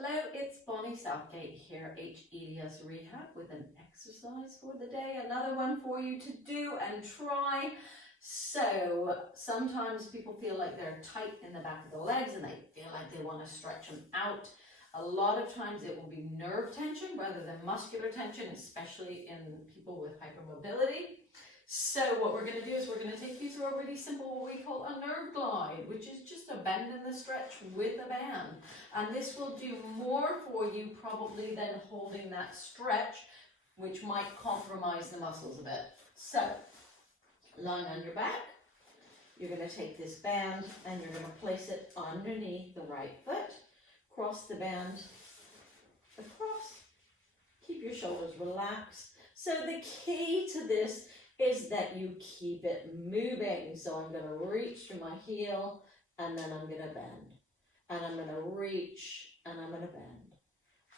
Hello, it's Bonnie Southgate here, hEDS Rehab, with an exercise for the day. Another one for you to do and try. So sometimes people feel like they're tight in the back of the legs and they feel like they want to stretch them out. A lot of times it will be nerve tension rather than muscular tension, especially in people with hypermobility. So what we're going to do is we're going to take you through a really simple, what we call a nerve glide, which is just a bend in the stretch with a band. And this will do more for you probably than holding that stretch, which might compromise the muscles a bit. So, lying on your back, you're going to take this band and you're going to place it underneath the right foot. Cross the band across. Keep your shoulders relaxed. So the key to this is that you keep it moving. So I'm going to reach through my heel and then I'm going to bend. And I'm going to reach and I'm going to bend.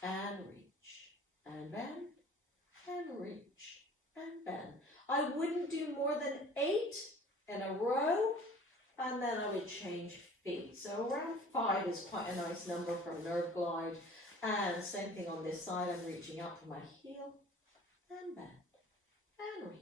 And reach and bend and reach and bend. I wouldn't do more than 8 in a row and then I would change feet. So around 5 is quite a nice number for a nerve glide. And same thing on this side. I'm reaching up for my heel and bend and reach.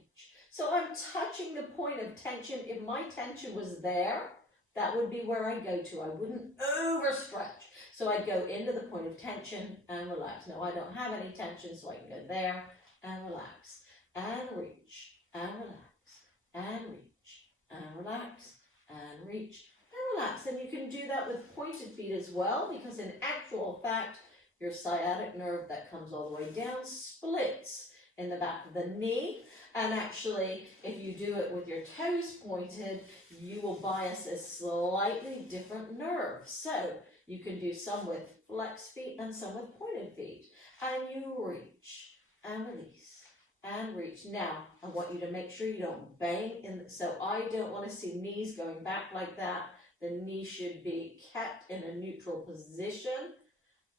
So I'm touching the point of tension. If my tension was there, that would be where I go to. I wouldn't overstretch. So I'd go into the point of tension and relax. No, I don't have any tension, so I can go there and relax and reach and relax and reach and relax and reach and relax. And you can do that with pointed feet as well, because in actual fact, your sciatic nerve that comes all the way down splits in the back of the knee. And actually, if you do it with your toes pointed, you will bias a slightly different nerve. So you can do some with flex feet and some with pointed feet. And you reach and release and reach. Now, I want you to make sure you don't bang in. So I don't want to see knees going back like that. The knee should be kept in a neutral position.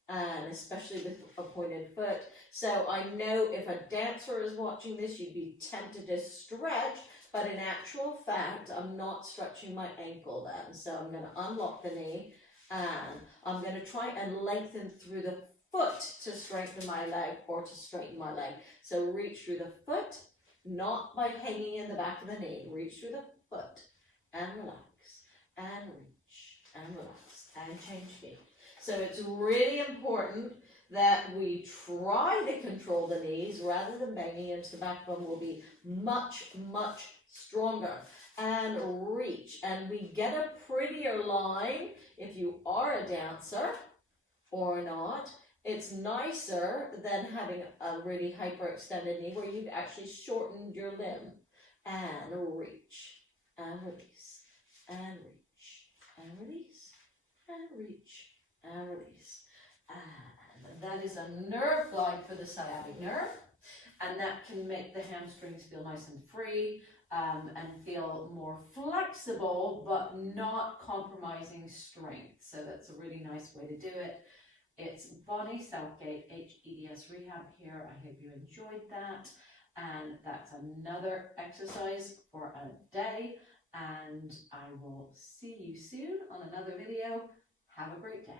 And especially with a pointed foot. So I know if a dancer is watching this, you'd be tempted to stretch, but in actual fact, I'm not stretching my ankle then. So I'm going to unlock the knee and I'm going to try and lengthen through the foot to strengthen my leg or to straighten my leg. So reach through the foot, not by hanging in the back of the knee. Reach through the foot and relax and reach and relax and change feet. So it's really important that we try to control the knees rather than banging into the back of them. Will be much, much stronger. And reach. And we get a prettier line if you are a dancer or not. It's nicer than having a really hyperextended knee where you've actually shortened your limb. And reach and release and reach and release and reach and release. And that is a nerve glide for the sciatic nerve, and that can make the hamstrings feel nice and free and feel more flexible but not compromising strength. So that's a really nice way to do it. It's Bonnie Southgate, hEDS Rehab here. I hope you enjoyed that, and that's another exercise for a day, and I will see you soon on another video. Have a great day.